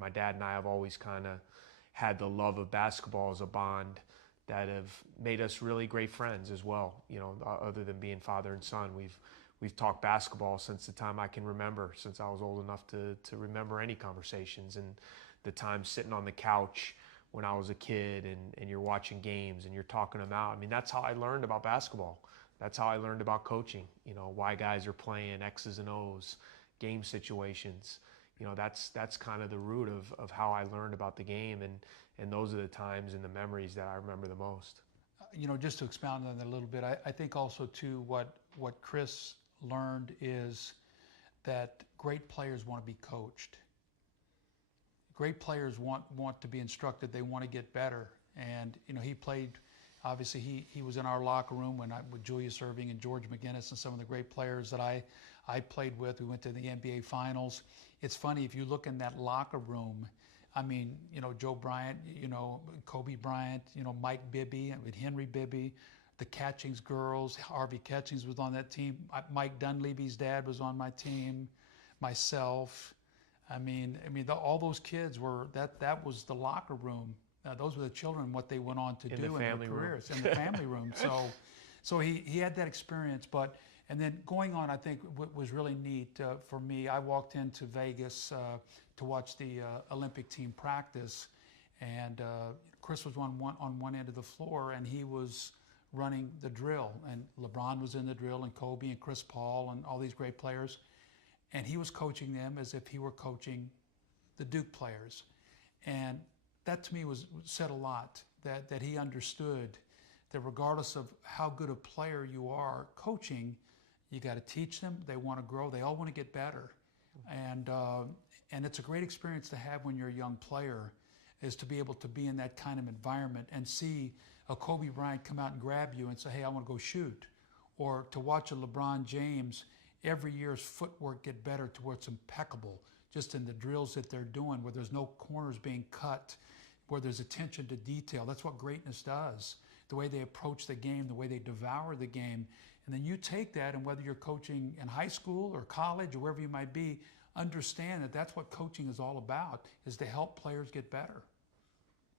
My dad and I have always kind of had the love of basketball as a bond that have made us really great friends as well. Other than being father and son, we've talked basketball since the time I can remember, since I was old enough to remember any conversations, and the time sitting on the couch when I was a kid and you're watching games and you're talking them out. I mean, that's how I learned about basketball. That's how I learned about coaching, why guys are playing X's and O's, game situations. That's kind of the root of how I learned about the game, and those are the times and the memories that I remember the most. Just to expound on that a little bit, I think also too what Chris learned is that great players want to be coached. Great players want to be instructed. They want to get better. And he played. Obviously, he was in our locker room with Julius Erving and George McGinnis and some of the great players that I played with. We went to the NBA Finals. It's funny, if you look in that locker room, I mean, Joe Bryant, Kobe Bryant, Mike Bibby with Henry Bibby, the Catchings girls, Harvey Catchings was on that team. Mike Dunleavy's dad was on my team, myself. All those kids were, that was the locker room. Those were the children, what they went on to do in their careers, in the family room. So he had that experience. And then going on, I think what was really neat for me, I walked into Vegas to watch the Olympic team practice, and Chris was on one end of the floor, and he was running the drill, and LeBron was in the drill, and Kobe and Chris Paul and all these great players, and he was coaching them as if he were coaching the Duke players. And that to me said a lot, that he understood that regardless of how good a player you are coaching, you got to teach them. They want to grow. They all want to get better. And it's a great experience to have when you're a young player, is to be able to be in that kind of environment and see a Kobe Bryant come out and grab you and say, hey, I want to go shoot. Or to watch a LeBron James every year's footwork get better to where it's impeccable, just in the drills that they're doing, where there's no corners being cut, where there's attention to detail. That's what greatness does. The way they approach the game, the way they devour the game. And then you take that, and whether you're coaching in high school or college or wherever you might be, understand that that's what coaching is all about, is to help players get better.